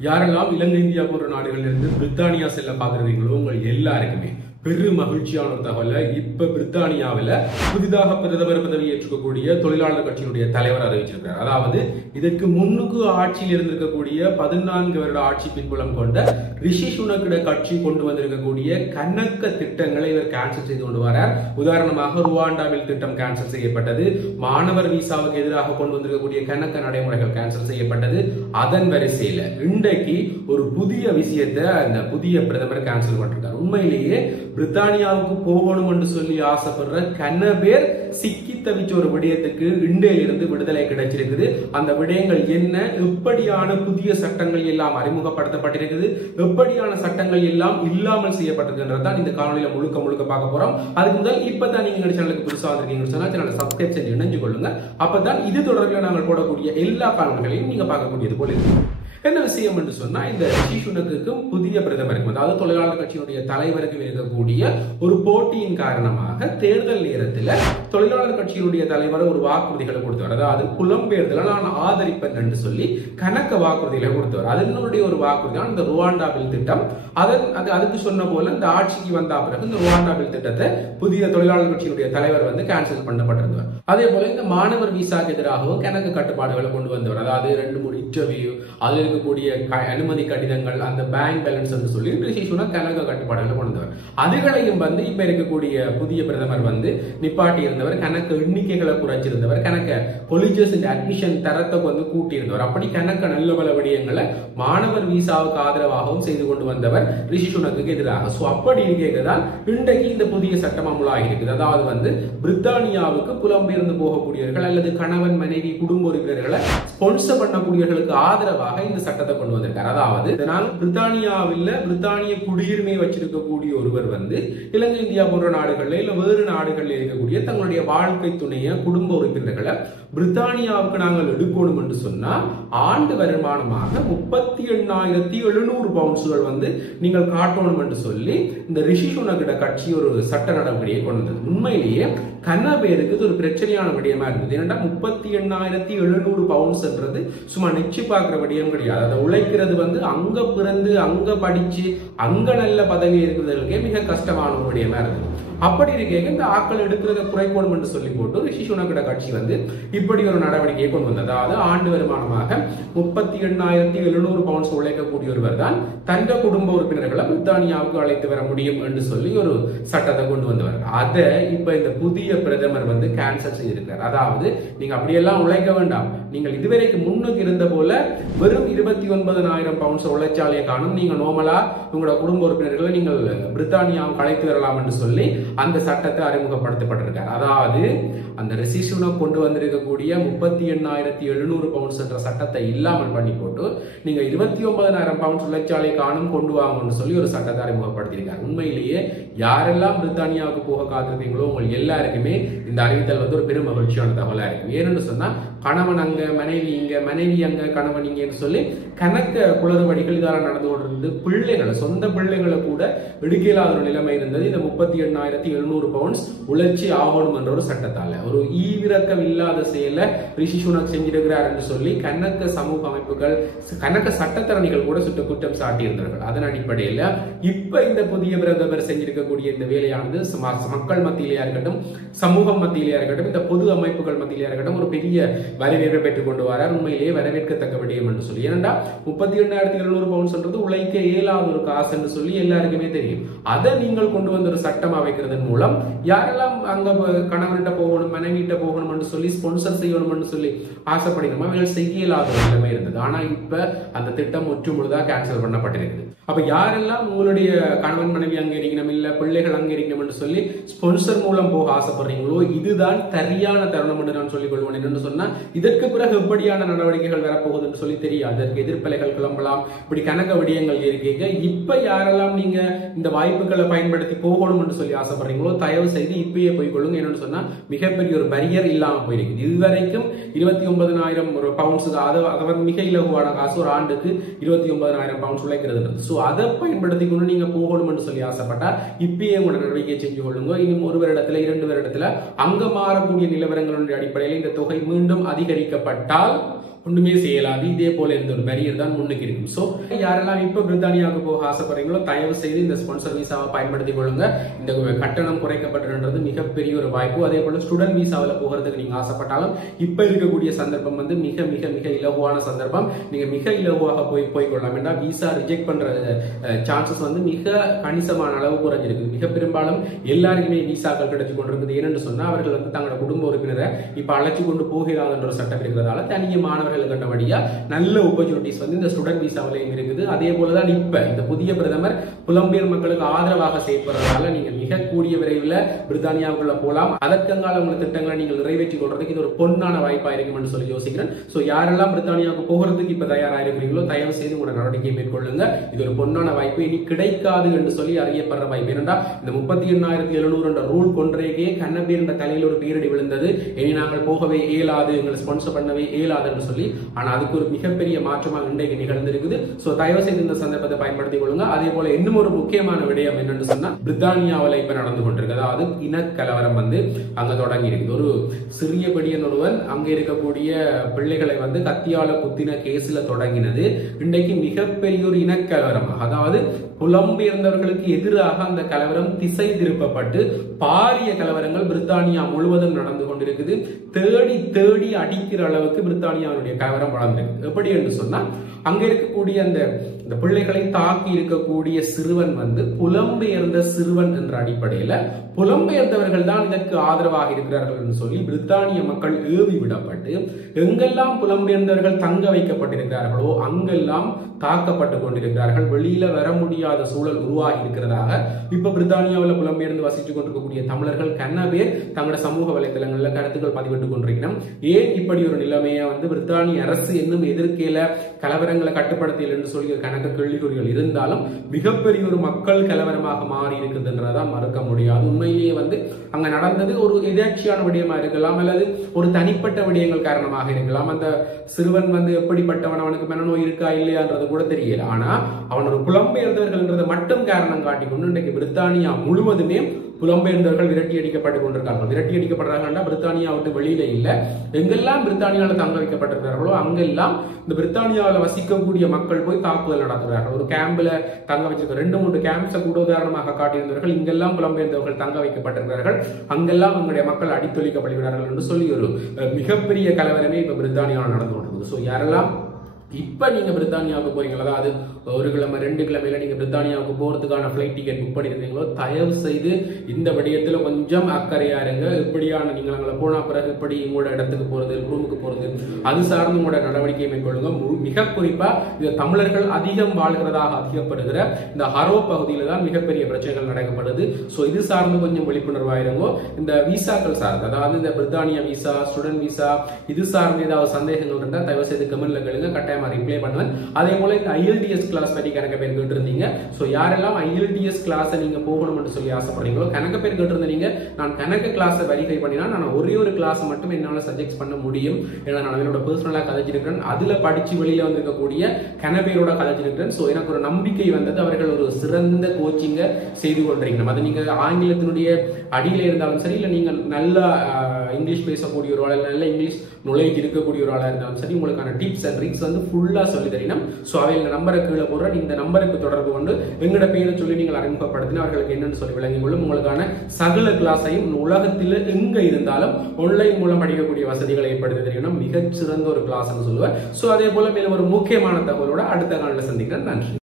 யாரெல்லாம் இலங்கை இந்தியா போன்ற நாடுகளிலிருந்து பிரித்தானியா செல்ல பார்க்கிறீங்களோ உங்கள் எல்லாருக்குமே பெரும் மகிழ்ச்சியான ஒரு தகவல இப்ப பிரித்தானியாவில் புதிதாக பிரதமர் பதவி ஏற்றுக்கக்கூடிய தொழிலாளர் கட்சியினுடைய தலைவர் அறிவிச்சிருக்கிறார். அதாவது இதற்கு முன்னுக்கு ஆட்சியில் இருந்திருக்கக்கூடிய 14 வருட ஆட்சி பின்புலம் கொண்ட ரிஷி சுனக் கட்சி கொண்டு வந்திருக்கக்கூடிய கணக்க திட்டங்களை இவர் கேன்சல் செய்து கொண்டு வரார். உதாரணமாக ருவாண்டாவில் திட்டம் கேன்சல் செய்யப்பட்டது, மாணவர் விசாவுக்கு எதிராக கொண்டு வந்திருக்கக்கூடிய கணக்க நடைமுறைகள் கேன்சல் செய்யப்பட்டது. அதன் வரிசையில இன்றைக்கு ஒரு புதிய விஷயத்தை அந்த புதிய பிரதமர் கேன்சல் பண்ணிருக்கார். உண்மையிலேயே பிரித்தானியாவுக்கு போகணும் என்று சொல்லி ஆசைப்படுற கன பேர் சிக்கி தவிச்ச ஒரு விடயத்துக்கு இன்றையிலிருந்து விடுதலை கிடைச்சிருக்குது. அந்த விடயங்கள் என்ன, எப்படியான புதிய சட்டங்கள் எல்லாம் அறிமுகப்படுத்தப்பட்டிருக்குது, எப்படியான சட்டங்கள் எல்லாம் இல்லாமல் செய்யப்பட்டிருக்கின்றதான் இந்த காணொலியில முழுக்க முழுக்க பார்க்க போறோம். அதுக்கு முதல் இப்பதான் நீங்க சேனலுக்கு புதுசா வந்திருக்கீங்கன்னு சொன்னா சேனலை சப்ஸ்கிரைப் செஞ்சு இணைஞ்சு கொள்ளுங்க. அப்பதான் இது தொடர்பில் நாங்கள் போடக்கூடிய எல்லா காணொலிகளையும் நீங்க பார்க்கக்கூடியது போல இருக்கு. என்ன விஷயம் என்று சொன்னா, இந்த ரிஷி சுனக்குக்கும் புதிய பிரதமருக்கும், அதாவது தொழிலாளர் கட்சியினுடைய தலைவருக்கும் இருக்கக்கூடிய ஒரு போட்டியின் காரணமாக தேர்தல் நேரத்தில் தொழிலாளர் கட்சியினுடைய தலைவர் ஒரு வாக்குறுதிகளை கொடுத்தவர். அதாவது புலம்பெயர்தலை நான் ஆதரிப்பேன் என்று சொல்லி கணக்க வாக்குறுதிகளை கொடுத்தவர். அதனுடைய ஒரு வாக்குறுதி தான் இந்த ருவாண்டாவில் திட்டம். அதுக்கு சொன்ன போல இந்த ஆட்சிக்கு வந்த பிறகு இந்த ருவாண்டாவில் திட்டத்தை புதிய தொழிலாளர் கட்சியினுடைய தலைவர் கேன்சல் பண்ணப்பட்டிருந்தவர். அதே போல இந்த மாணவர் விசாக்கு எதிராகவும் கணக்கு கட்டுப்பாடுகளை கொண்டு வந்தவர். அதாவது 2-3 இன்டர்வியூ, அதில் இருக்கக்கூடிய அனுமதி கடிதங்கள், அந்த பேங்க் பேலன்ஸ் என்று சொல்லி ரிஷி சுனக் கணக்கு கட்டுப்பாடுகளை கொண்டு வந்தவர். அதுகளையும் இப்ப இருக்கக்கூடிய புதிய பிரதமர் நிப்பாட்டி இருந்தவர், கணக்கு எண்ணிக்கைகளை குறைச்சிருந்தவர், கணக்க காலேஜஸ் அட்மிஷன் தரத்தை கூட்டியிருந்தவர். அப்படி கணக்க நல்ல பல விடயங்களை மாணவர் விசாவுக்கு ஆதரவாகவும் செய்து கொண்டு வந்தவர் ரிஷி சுனக்கு எதிராக. அப்படி இருக்கதான் இன்றைக்கு இந்த புதிய சட்டம் அமலாகி இருக்குது. அதாவது பிரித்தானியாவுக்கு புலம்பெயர்ந்து போகக்கூடியவர்கள் அல்லது கணவன் மனைவி குடும்ப உறுப்பினர்களை ஸ்பான்சர் பண்ணக்கூடியவர்களுக்கு ஆதரவாக இந்த சட்டத்தை கொண்டு வந்திருக்கார். அதாவது இதனால் பிரித்தானிய குடியுரிமை வச்சிருக்கக்கூடிய ஒருவர் இலங்கை இந்தியா போன்ற நாடுகள்ல இல்ல வேறு நாடுகளில் இருக்கக்கூடிய தங்களுடைய வாழ்க்கை துணைய குடும்ப உறுப்பினர்களை பிரித்தானியாவுக்கு நாங்கள் எடுக்கணும் என்று சொன்னா ஆண்டு வருமானமாக 38,700 பவுண்ட்ஸ்கள் நீங்கள் காட்டணும் என்று சொல்லி இந்த ரிஷி சுனக் கட்சி ஒரு சட்ட நடவடிக்கையை கொண்டு வந்தது. உண்மையிலேயே கன பேருக்கு இது ஒரு பிரச்சனையான விடயமா இருந்தது. ஏன்னா 38,700 பவுண்ட்ஸ் என்றது சும்மா நெச்சு பார்க்கிற விடயம் கிடையாது. அதை உழைக்கிறது அங்க பிறந்து அங்க படிச்சு அங்க நல்ல பதவி இருக்கிறதுக்கே மிக கஷ்டமான ஒரு விடயமா இருந்தது. அப்படி இருக்க இந்த ஆக்கள் எடுக்கிறத குறைக்கணும் என்று சொல்லி போட்டு ரிஷி சுனக் கட்சி இப்படி ஒரு நடவடிக்கையை கொண்டு வந்தது. அதாவது ஆண்டு வருமானமாக 38,700 பவுண்ட்ஸ் உழைக்கக்கூடிய ஒருவர் தான் தந்த குடும்ப உறுப்பினர்களை பிரித்தானியாவுக்கு அழைத்து வர முடியும் என்று சொல்லி ஒரு சட்டத்தை கொண்டு வந்தவர். அதை இப்ப இந்த புதிய பிரதமர் கேன்சல் செய்திருக்கிறார். அதாவது நீங்க அப்படியெல்லாம் உழைக்க வேண்டாம், நீங்கள் இதுவரைக்கும் முன்னுக்கு இருந்த போல வெறும் 29,000 பவுண்ட்ஸ் உழைச்சாலே காணும், நீங்க நோமலா உங்களோட குடும்ப உறுப்பினர்களை நீங்கள் பிரித்தானியாவுக்கு அழைத்து வரலாம் என்று சொல்லி அந்த சட்டத்தை அறிமுகப்படுத்தப்பட்டிருக்கார். அதாவது அந்த ரிஷி சுனக் கொண்டு வந்திருக்கக்கூடிய 38,700 பவுண்ட்ஸ் என்ற சட்டத்தை இல்லாமல் பண்ணி போட்டு நீங்க 29,000 பவுண்ட்ஸ் உழைச்சாலே காணும் கொண்டு வாங்கன்னு சொல்லி ஒரு சட்டத்தை அறிமுகப்படுத்தியிருக்கார். உண்மையிலேயே யாரெல்லாம் பிரித்தானியாவுக்கு போக காத்திருக்கீங்களோ உங்கள் எல்லாருக்குமே இந்த அறிவித்தல் ஒரு பெரும் மகிழ்ச்சியான தகவலா இருக்கு. ஏன்னு சொன்னா கணவன் அங்க மனைவி இங்க, மனைவி அங்க கணவன் இங்கன்னு சொல்லி கணக்க குளறுபடிகள் இதால நடந்து கொண்டிருந்து பிள்ளைகளை சொந்த பிள்ளைகளை கூட எடுக்கலாத ஒரு நிலைமை இருந்தது. இந்த 38,700 பவுண்ட்ஸ் உழைச்சி ஆகணும் என்ற ஒரு சட்டத்தால ஒரு ஈவிரக்கம் இல்லாத செயல ரிஷி சுனக் செஞ்சிருக்கிறார் என்று சொல்லி கணக்க சமூக அமைப்புகள், கணக்க சட்டத்தரணிகள் கூட சுட்ட குற்றம் சாட்டியிருந்தார்கள். அதன் அடிப்படையில் இப்ப இந்த புதிய பிரதமர் செஞ்சிருக்கக்கூடிய இந்த வேலையானது மக்கள் மத்தியிலேயா இருக்கட்டும், சமூகம் மத்தியிலேயா இருக்கட்டும், இந்த பொது அமைப்புகள் மத்தியிலேயா இருக்கட்டும் ஒரு பெரிய வரவேற்பை பெற்றுக் கொண்டு வரார். உண்மையிலேயே வரவேற்கத்தக்க விடயம் என்று சொல்லி. ஏனென்றா 38,700 பவுண்ட்ஸ் உழைக்க இயலாத ஒரு காசு என்று சொல்லி எல்லாருக்குமே தெரியும். அதை நீங்கள் கொண்டு வந்த ஒரு சட்டமா வைக்கிறதன் மூலம் யாரெல்லாம் அங்க கணவன்கிட்ட போகணும் மனைவிட்ட போகணும் என்று சொல்லி ஸ்பான்சர் செய்யணும் என்று சொல்லி ஆசைப்படுகிறோம் அவர்கள் செய்ய இயலாத ஒரு நிலைமை இருந்தது. ஆனா இப்ப அந்த திட்டம் முற்றுமுழுதா கேன்சல் பண்ணப்பட்டிருக்குது. அப்ப யாரெல்லாம் உங்களுடைய கணவன் மனைவி அங்க இருக்கணும் இல்ல பிள்ளைகள் அங்க இருக்கணும் என்று சொல்லி ஸ்பான்சர் மூலம் போக ஆசைப்படுறீங்களோ இதுதான் சரியான தருணம் என்று நான் சொல்லிக் கொள்வேன். என்று சொன்னா இதற்கு பிறகு எப்படியான நடவடிக்கைகள் வரப்போகுது என்று சொல்லி தெரியாது. அதற்கு எதிர்ப்பலைகள் கிளம்பலாம், இப்படி கணக்க விடயங்கள் இருக்கீங்க. இப்ப யாரெல்லாம் நீங்க இந்த வாய்ப்புகளை பயன்படுத்தி போகணும் என்று சொல்லி ஆசைப்படுறீங்களோ தயவு செய்து இப்பயே போய் கொள்ளுங்க. என்னன்னு சொன்னா மிகப்பெரிய ஒரு பரியர் இல்லாம போயிருக்கு. இதுவரைக்கும் 29,000 பவுண்ட்ஸ் அதை மிக இலகுவான காசு, ஒரு ஆண்டுக்கு 29,000 பவுண்ட்ஸ் உழைக்கிறது. அதை பயன்படுத்தி கொண்டு நீங்க போகணும் என்று சொல்லி ஆசைப்பட்டா இப்பயே உங்களோட நடவடிக்கையை செஞ்சு கொள்ளுங்க. இன்னும் 1 வருடத்துல 2 வருடத்துல அங்க மாறக்கூடிய நிலவரங்களுடைய அடிப்படையில் இந்த தொகை மீண்டும் அதிகரிக்கப்பட்டால் ஒண்ணுமே செய்யலாது. இதே போல இருந்த ஒரு பேரியர் தான் முன்னுக்கு இருக்கும். சோ யாரெல்லாம் இப்ப பிரித்தானியாவுக்கு போக ஆசைப்படுறீங்களோ தயவு செய்து இந்த ஸ்பான்சர் விசாவை பயன்படுத்திக் கொள்ளுங்க. இந்த கட்டணம் குறைக்கப்பட்டது மிகப்பெரிய ஒரு வாய்ப்பு. அதே போல ஸ்டூடெண்ட் விசாவில் போகிறதுக்கு நீங்க ஆசைப்பட்டாலும் இப்ப இருக்கக்கூடிய சந்தர்ப்பம் வந்து மிக மிக மிக இலகுவான சந்தர்ப்பம். நீங்க மிக இலகுவாக போய்கொள்ளலாம். ஏன்னா விசா ரிஜெக்ட் பண்ற சான்சஸ் வந்து மிக கணிசமான அளவு குறைஞ்சிருக்கு. மிக பெரும்பாலும் எல்லாருக்குமே விசாக்கள் கிடைச்சு கொண்டிருக்குது. ஏன்னு சொன்னா அவர்கள் வந்து தங்களோட குடும்ப உறுப்பினரை இப்ப அழைச்சு கொண்டு போகிறாங்க என்ற ஒரு சட்டம் இருக்கிறதால தனிய மாணவர்கள் கண்டபடியா நல்ல ஆப்பர்ச்சுனிட்டிஸ் வந்து இந்த ஸ்டூடெண்ட் விசாவிலையும் இருக்குது. அதே போலதான் இப்ப இந்த புதிய பிரதமர் புலம்பெயர் மக்களுக்கு ஆதரவாக செயற்படுறதால நீங்க மிக கூடிய விரைவில் பிரித்தானியாவுக்குள்ள போலாம். அதற்கங்கால உங்க திட்டங்களை நீங்கள் நிறைவேற்றிக் கொள்றதுக்கு இது ஒரு பொன்னான வாய்ப்பா இருக்கும் என்று சொல்லி யோசிக்கிறேன். சோ யாரெல்லாம் பிரித்தானியாவுக்கு போகிறதுக்கு இப்ப தயாரா இருக்கிறீங்களோ தயவு செய்து உங்களோட நடவடிக்கையை மேற்கொள்ளுங்க. இது ஒரு பொன்னான வாய்ப்பு, இனி கிடைக்காது என்று சொல்லி அறியப்படுற வாய்ப்பு. ஏனென்றா இந்த 38,700 என்ற ரூல் கொன்றேக்கே கண்ணபேர் என்ற தலையில் ஒரு பேரடி விழுந்தது. இனி நாங்கள் போகவே இயலாது, எங்களை ஸ்பான்சர் பண்ணவே இயலாது என்று சொல்லி. ஆனா அதுக்கு ஒரு மிகப்பெரிய மாற்றமாக இன்றைக்கு நிகழ்ந்திருக்குது. சோ தயவு செய்து இந்த சந்தர்ப்பத்தை பயன்படுத்திக் கொள்ளுங்க. அதே போல இன்னும் ஒரு முக்கியமான விடயம் என்னன்னு சொன்னா பிரித்தானியாவில் இப்ப நடந்து கொண்டிருக்கு. அதாவது இனக்கலவரம் வந்து அங்க தொடங்கி இருக்குது. ஒரு சிறிய படியன் ஒருவன் அங்க இருக்கக்கூடிய பிள்ளைகளை வந்து கத்தியால குத்தின கேஸ்ல தொடங்கினது இன்றைக்கு மிகப்பெரிய ஒரு இனக்கலவரம். அதாவது புலம்பெயர்ந்தவர்களுக்கு எதிராக அந்த கலவரம் திசை திருப்பப்பட்டு பாரிய கலவரங்கள் பிரித்தானியா முழுவதும் நடந்து கொண்டிருக்குது. தேடி தேடி அடிக்கிற அளவுக்கு பிரித்தானியாவுடைய கலவரம் வளர்ந்திருக்கு. எப்படி என்று சொன்னா அங்க இருக்கக்கூடிய அந்த பிள்ளைகளை தாக்கி இருக்கக்கூடிய சிறுவன் வந்து புலம்பெயர்ந்த சிறுவன் என்ற அடிப்படையில புலம்பெயர்ந்தவர்கள் தான் இதற்கு ஆதரவாக இருக்கிறார்கள் என்று சொல்லி பிரித்தானிய மக்கள் ஏவி விடப்பட்டு எங்கெல்லாம் புலம்பெயர்ந்தவர்கள் தங்க வைக்கப்பட்டிருக்கிறார்களோ அங்கெல்லாம் தாக்கப்பட்டு கொண்டிருக்கிறார்கள். வெளியில வர முடியாத சூழல் உருவாகி இருக்கிறதாக இப்ப பிரித்தானியாவில் புலம்பெயர்ந்து வசித்துக் கொண்டிருக்கக்கூடிய தமிழர்கள் கண்ணபேர் தங்களோட சமூக வலைதளங்கள்ல கருத்துக்கள் பதிவிட்டுக் கொண்டிருக்கிறோம். ஏன் இப்படி ஒரு நிலைமையை வந்து பிரித்தானிய அரசு இன்னும் எதிர்க்கையில கலவரங்களை கட்டுப்படுத்தல் என்று சொல்லி கணக்கு கேள்விக்குறிகள் இருந்தாலும் மிகப்பெரிய ஒரு மக்கள் கலவரமாக மாறி இருக்குதுன்றதான் மறுக்க முடியாது. உண்மையிலேயே வந்து அங்க நடந்தது ஒரு எதாட்சியான விடயமா இருக்கலாம், அல்லது ஒரு தனிப்பட்ட விடயங்கள் காரணமாக இருக்கலாம். அந்த சிறுவன் வந்து எப்படிப்பட்டவன், அவனுக்கு மனநோய் இருக்கா இல்லையான்றது கூட தெரியல. ஆனா அவன் ஒரு புலம்பெயர்ந்தவர்கள் மட்டும் காரணம் காட்டிக்கொண்டு இன்றைக்கு பிரித்தானியா முழுவதுமே புலம்பெயர்ந்தவர்கள் விரட்டி அடிக்கப்பட்டு கொண்டிருக்காங்க. விரட்டி அடிக்கப்படுறாங்கன்னா பிரித்தானியா விட்டு வெளியில இல்ல, எங்கெல்லாம் பிரித்தானியாவில் தங்க வைக்கப்பட்டிருக்கிறார்களோ அங்கெல்லாம் இந்த பிரித்தானியாவில் வசிக்கக்கூடிய மக்கள் போய் தாக்குதல் நடத்துகிறார்கள். ஒரு கேம்ப்ல தங்க வச்சிருக்க 2-3 கேம்ப்ஸை கூட உதாரணமாக காட்டியிருந்தவர்கள் இங்கெல்லாம் புலம்பெயர்ந்தவர்கள் தங்க வைக்கப்பட்டிருக்கிறார்கள், அங்கெல்லாம் அவங்களுடைய மக்கள் அடித்தொழிக்கப்படுகிறார்கள் என்று சொல்லி ஒரு மிகப்பெரிய கலவரமே இப்ப பிரித்தானியாவில் நடந்து கொண்டிருக்குது. சோ யாரெல்லாம் இப்ப நீங்க பிரித்தானியாவுக்கு போறீங்களா, அதாவது ஒரு கிழமை 2 கிழமையில நீங்க பிரித்தானியாவுக்கு போறதுக்கான பிளைட் டிக்கெட் புக் பண்ணிருக்கீங்களோ தயவு செய்து இந்த விடயத்துல கொஞ்சம் அக்கறையா இருங்க. இப்படியான நீங்க போன பிறகு இப்படி உங்களோட இடத்துக்கு போறது, ரூமுக்கு போறது, அது சார்ந்து உங்களோட நடவடிக்கையை மேற்கொள்ளுங்க. மிக குறிப்பா இந்த தமிழர்கள் அதிகம் வாழ்கிறதாக அதிகப்படுகிற இந்த ஹரோ பகுதியில தான் மிகப்பெரிய பிரச்சனைகள் நடக்கப்படுது. சோ இது சார்ந்து கொஞ்சம் விழிப்புணர்வாயிருங்கோ. இந்த விசாக்கள் சார்ந்து, அதாவது இந்த பிரித்தானியா விசா, ஸ்டூடெண்ட் விசா, இது சார்ந்து ஏதாவது சந்தேகங்கள் இருந்தா தயவு செய்து கமெண்ட்ல கேளுங்க, கட்டாயமா ரிப்ளை பண்ணுவேன். அதே போல இந்த IELTS கிளாஸ் பத்தி கணக்க பேர் கேட்டிருந்தீங்க. சோ யாரெல்லாம் IELTS கிளாஸ் நீங்க போகணும்னு சொல்லி ஆசைப்படுறீங்களோ, கணக்க பேர் கேட்டிருந்தீங்க. நான் கணக்கு கிளாஸ் வெரிஃபை பண்ணினா நான் ஒரே ஒரு கிளாஸ் மட்டும் என்னால சஜெக்ட் பண்ண முடியும். ஏன்னா நான் என்னோட பர்சனலா கதைச்சிருக்கிறேன், அதுல படிச்சு வெளியில வந்திருக்கக்கூடிய கணபேரோட கதைச்சிருக்கிறேன். சோ எனக்கு ஒரு நம்பிக்கை வந்தது, அவர்கள் ஒரு சிறந்த கோச்சிங்க செய்து கொண்டிருக்கணும். அது நீங்க ஆங்கிலத்தினுடைய அடியில இருந்தாலும் சரி, இல்ல நீங்க நல்ல இங்கிலீஷ் பேசக்கூடிய ஒரு ஆள், நல்ல இங்கிலீஷ் நுழைஞ்சு இருக்கக்கூடிய ஒரு ஆளா இருந்தாலும் சரி, உங்களுக்கான டிப்ஸ் அண்ட் ட்ரிக்ஸ் வந்து ஃபுல்லா சொல்லி தரணும். சோ அவையில் நம்பரை கீழே போடுற இந்த நம்பருக்கு தொடர்பு கொண்டு எங்களோட பேரை சொல்லி நீங்கள் அறிமுகப்படுத்தினா அவர்களுக்கு என்னன்னு சொல்லி விளங்கிக் கொள்ளும். உங்களுக்கான சகல கிளாஸையும் உலகத்தில் எங்க இருந்தாலும் ஆன்லைன் மூலம் படிக்கக்கூடிய வசதிகளை ஏற்படுத்தி தெரியணும். மிகச்சிறந்த ஒரு கிளாஸ் சொல்லுவேன். சோ அதே போல மேலும் ஒரு முக்கியமான தகவலோட அடுத்த நாளில் சந்திக்கிறேன். நன்றி.